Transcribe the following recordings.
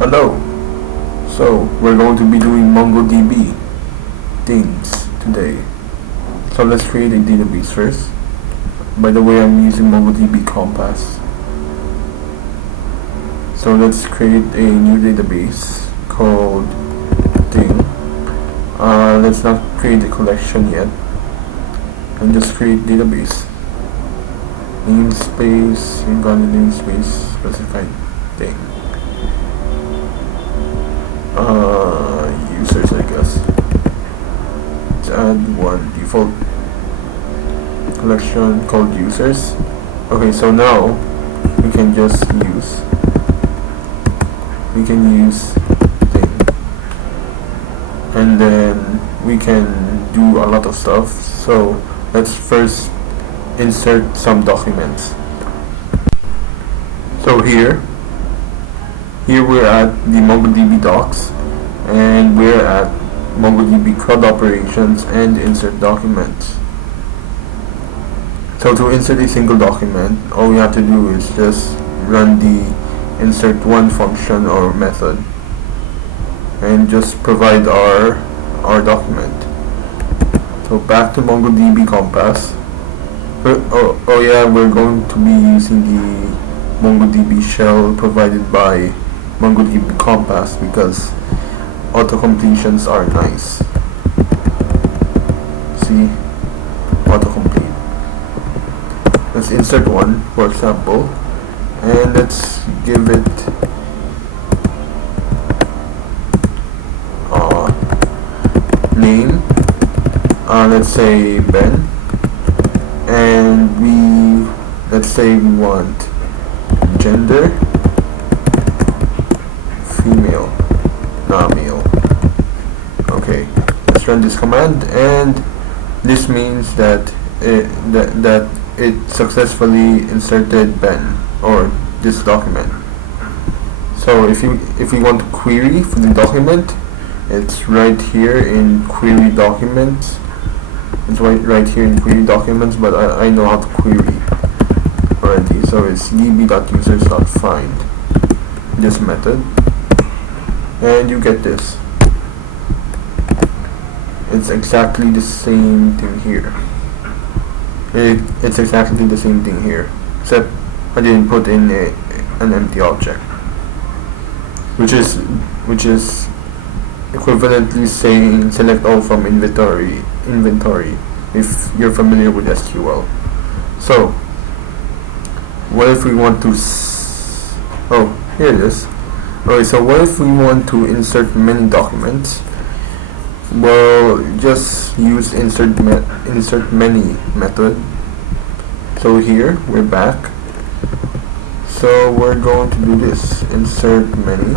Hello. So we're going to be doing MongoDB things today. So let's create a database first. By the way, I'm using MongoDB Compass. So let's create a new database called thing. Let's not create a collection yet, and just create database. Namespace, you got the namespace specified thing. Users, I guess. Let's add one default collection called users. Okay, so now we can just use thing, and then we can do a lot of stuff. So let's first insert some documents. So here we're at the MongoDB Docs, and we're at MongoDB CRUD operations and insert documents. So to insert a single document, all we have to do is just run the insert one function or method and just provide our document. So back to MongoDB Compass. Oh yeah, we're going to be using the MongoDB Shell provided by MongoDB Compass because auto-completions are nice. See? Autocomplete. Let's insert one, for example, and let's give it name. Let's say Ben, and let's say we want gender female, not male. Okay, let's run this command, and this means that it successfully inserted Ben or this document. So if we want to query for the document, it's right here in query documents. It's right here in query documents, but I know how to query already. So it's db.users.find this method, and you get this. It's exactly the same thing here. It's exactly the same thing here, except I didn't put in an empty object, which is equivalently saying select all from inventory if you're familiar with SQL. So what if we want to here it is. Okay, so what if we want to insert many documents? Well, just use insert many method. So here we're back. So we're going to do this: insert many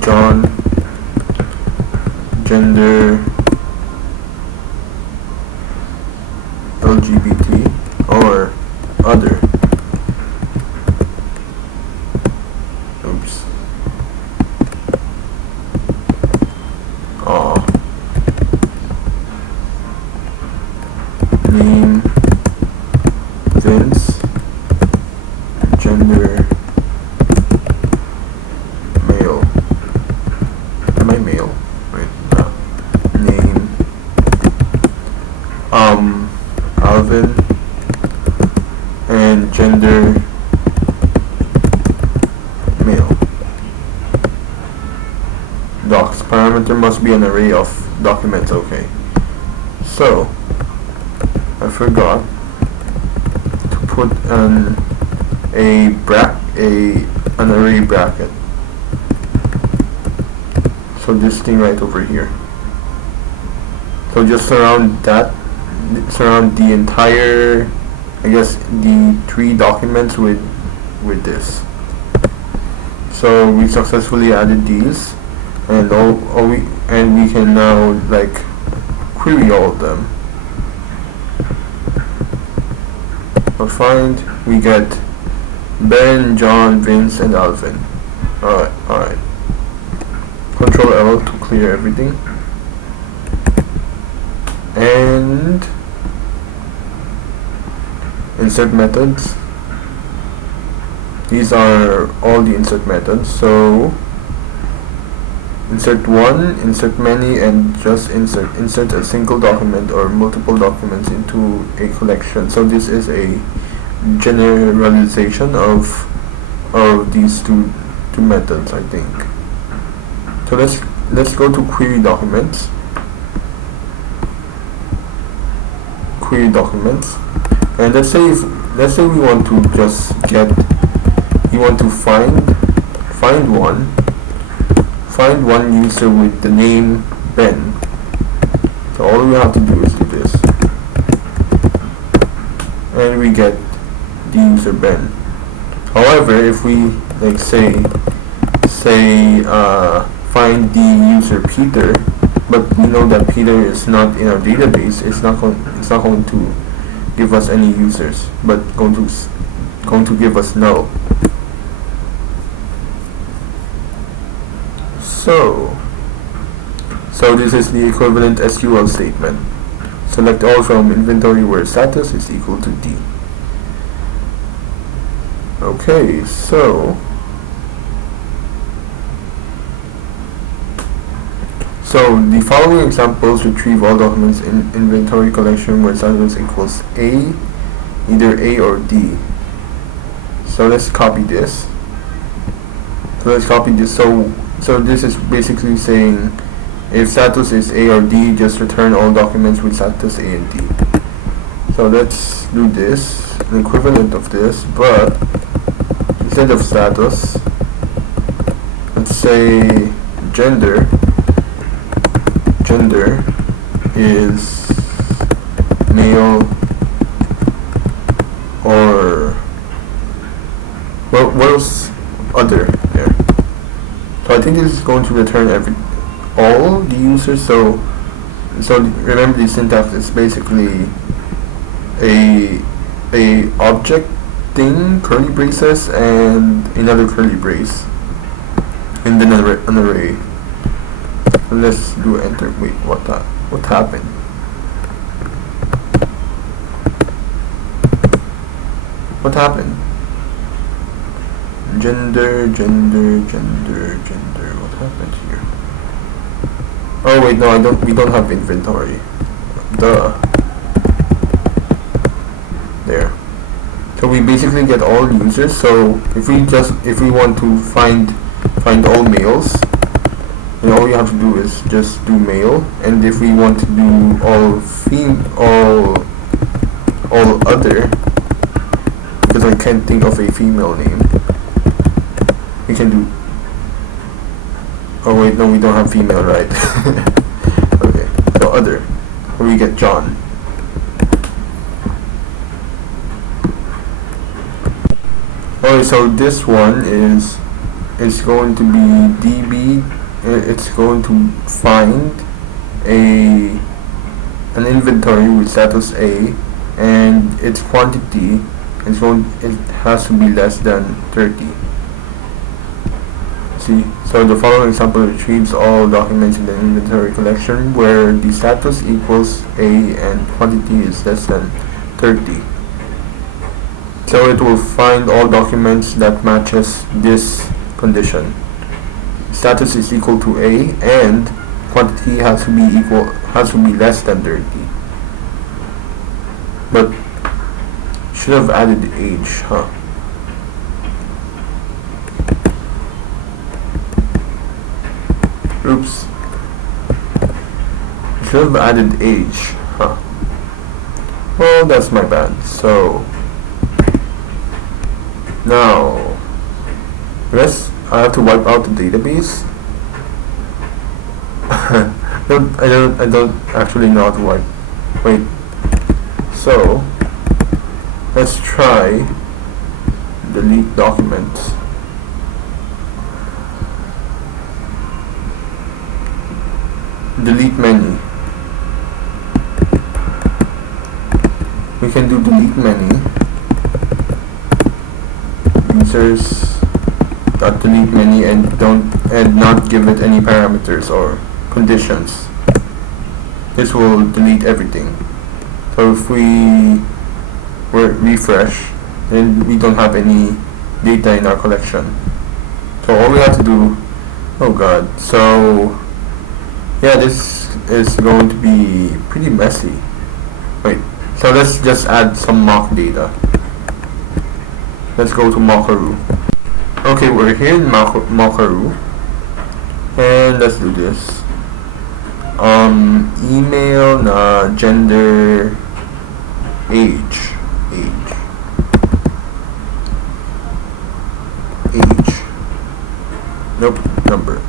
John, gender, LGBT, or other. Oops. Name Vince, gender male. Am I male? Wait, no. Name Alvin, and gender male. Docs parameter must be an array of documents. Okay, so I forgot to put an array bracket. So this thing right over here. So just surround the entire, I guess, the 3 documents with this. So we successfully added these, and we can now like query all of them. So find, we get Ben, John, Vince, and Alvin. Alright. Control L to clear everything. And insert methods. These are all the insert methods. So insert one, insert many, and just insert a single document or multiple documents into a collection. So this is a generalization of these two methods, I think. So let's go to query documents. Query documents, and let's say we want to just find one user with the name Ben. So all we have to do is do this, and we get the user Ben. However, if we like say find the user Peter, but we know that Peter is not in our database, it's not going to give us any users, but going to give us null. So this is the equivalent SQL statement. Select all from inventory where status is equal to D. Okay, so the following examples retrieve all documents in inventory collection where status equals A, either A or D. So let's copy this. So this is basically saying if status is A or D, just return all documents with status A and D. So let's do this, an equivalent of this, but instead of status, let's say gender is male, or what else? Other there. So I think this is going to return all the users. So remember the syntax is basically a object thing, curly braces, and another curly brace, and then an array. Let's do enter. Wait, what happened? What happened? Gender. What happened here? Oh wait, no, we don't have inventory. Duh. There. So we basically get all users. So if we want to find all males, then all you have to do is just do male. And if we want to do all other, because I can't think of a female name, we can do. Oh wait, no, we don't have female, right? Okay, so other, where we get John. Okay, so this one is going to be DB. It's going to find an inventory with status A, and its quantity it has to be less than 30. See, so the following example retrieves all documents in the inventory collection where the status equals A and quantity is less than 30. So it will find all documents that matches this condition. Status is equal to A and quantity has to be less than 30. But should have added the age, huh? Oops. Should have added age, huh? Well, that's my bad. So now I have to wipe out the database. I don't actually know how to wipe. Wait. So let's try delete documents. Delete many. We can do delete many. Users dot delete many and not give it any parameters or conditions. This will delete everything. So if we refresh, and we don't have any data in our collection. So all we have to do, oh god, so yeah, this is going to be pretty messy. Wait, so let's just add some mock data. Let's go to Mockaroo. Okay, we're here in Mockaroo, and let's do this. Email, gender, age. Nope, number.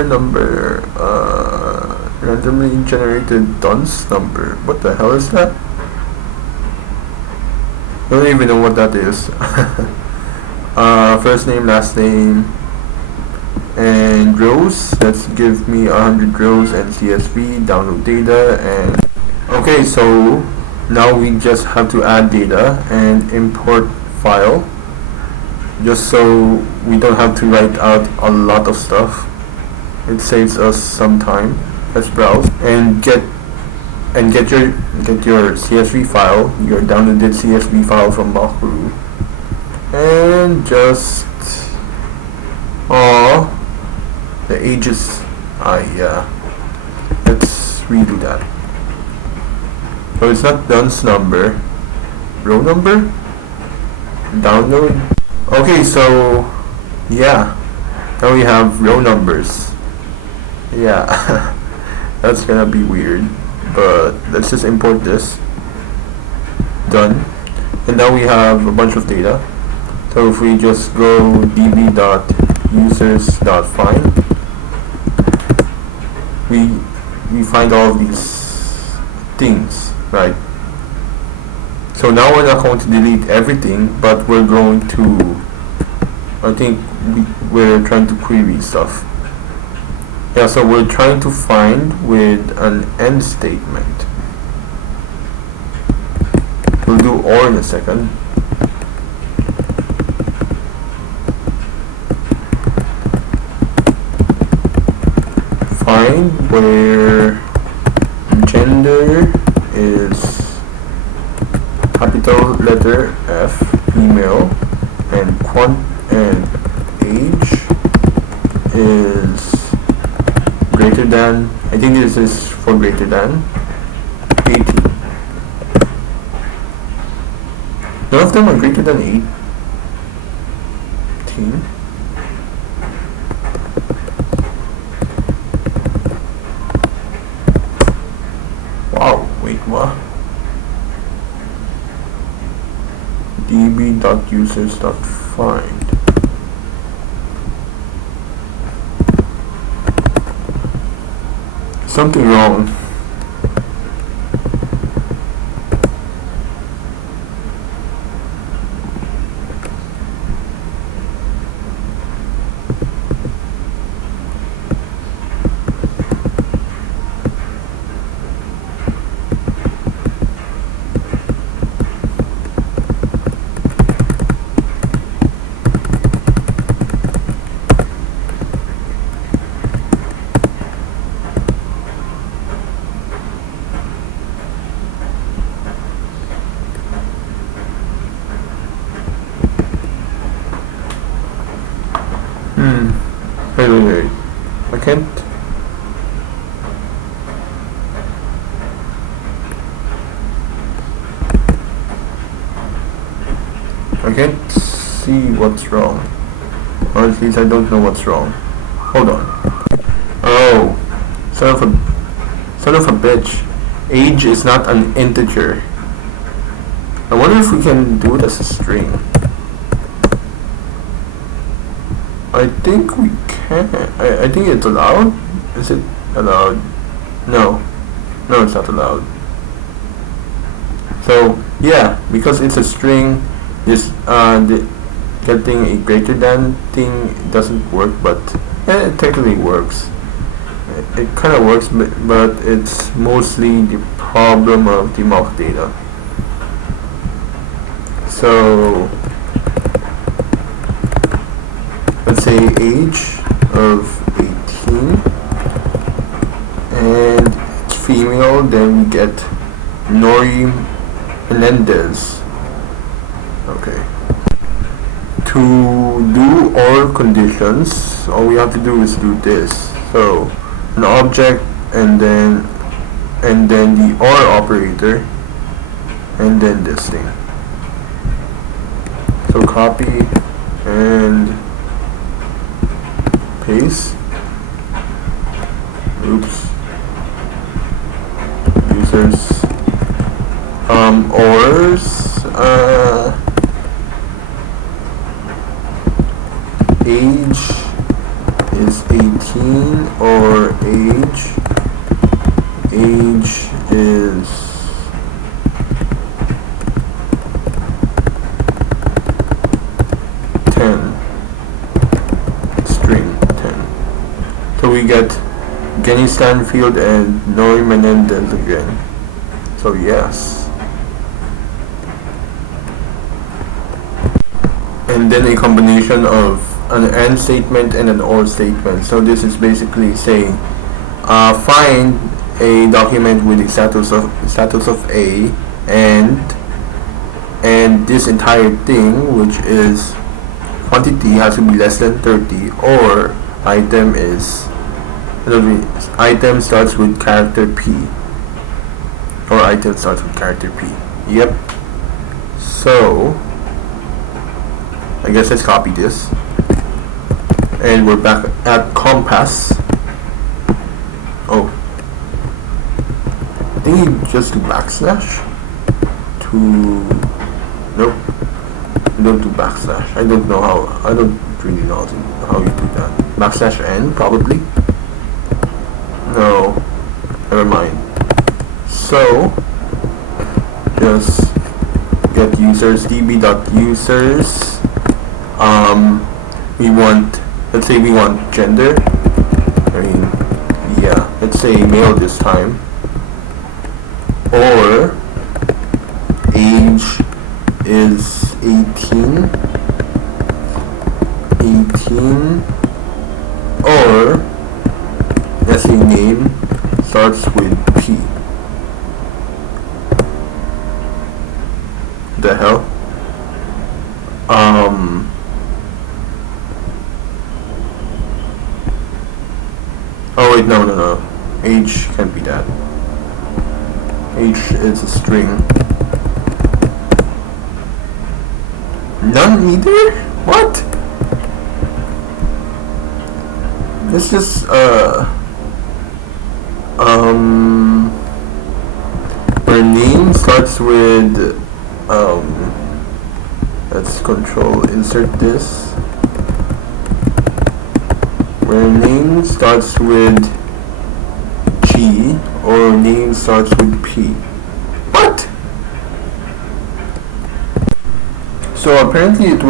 Number, randomly generated dunce number. What the hell is that? I don't even know what that is. First name, last name, and rows. Let's give me 100 rows and CSV, download data, and okay, so now we just have to add data and import file, just so we don't have to write out a lot of stuff. It saves us some time. Let's browse and get your CSV file, your downloaded CSV file from Mockaroo, and just the ages. Yeah. Let's redo that. So it's not dunce number, row number, download. Okay, so yeah, now we have row numbers. Yeah, that's gonna be weird, but let's just import this. Done. And now we have a bunch of data. So if we just go db.users.find, we find all of these things, right? So now we're not going to delete everything, but we're going to, I think we're trying to query stuff. Yeah, so we're trying to find with an end statement. We'll do OR in a second. Find where gender is capital letter F, female, and age is greater than, I think this is for greater than 18. None of them are greater than 18. Wow, wait, what? db.users.find. Something wrong. Wait. I can't see what's wrong. Or at least I don't know what's wrong. Hold on. Oh, son of a bitch. Age is not an integer. I wonder if we can do it as a string. I think we can. I think it's allowed. Is it allowed? No, it's not allowed. So yeah, because it's a string, this getting a greater than thing doesn't work, but it technically works. It kind of works, but it's mostly the problem of the mock data. So let's say age of 18 and it's female, then we get Nori Menendez. Okay. To do OR conditions, all we have to do is do this. So an object and then the OR operator and then this thing. So copy and paste. Oops. Users ORs age is 18 or age is string 10. So we get Kenny Stanfield and Nori Menendez again. So yes. And then a combination of an AND statement and an OR statement. So this is basically saying find a document with the status of A and this entire thing, which is quantity, has to be less than 30, or item starts with character P, or item starts with character P. Yep. So I guess let's copy this, and we're back at Compass. Oh, I think you just do backslash to, nope, you don't do backslash. I don't really know how you do that. Backslash n, probably. No, never mind. So just get users, db.users. Let's say we want gender. Let's say male this time. Or age is 18, or let's say name starts with P. The hell? Oh wait, no. Age can't be that. Age is a string. None either? What? This is where name starts with let's control insert this. Where name starts with G or name starts with P. What? So apparently it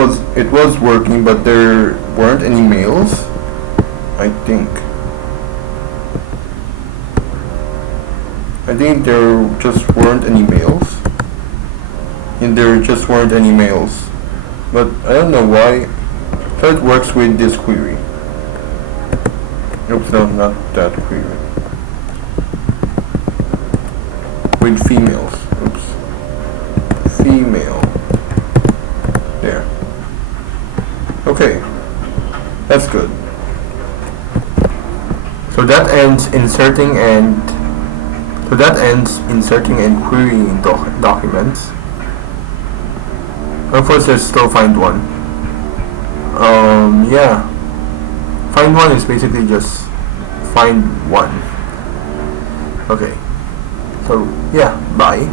was working, but there weren't any males, I think there just weren't any males. But I don't know why. So it works with this query. Oops, no, not that query. With females. Oops. Female. There. Okay. That's good. So that ends inserting and querying documents. Of course, there's still find one. Yeah. Find one is basically just find one. Okay. So yeah, bye.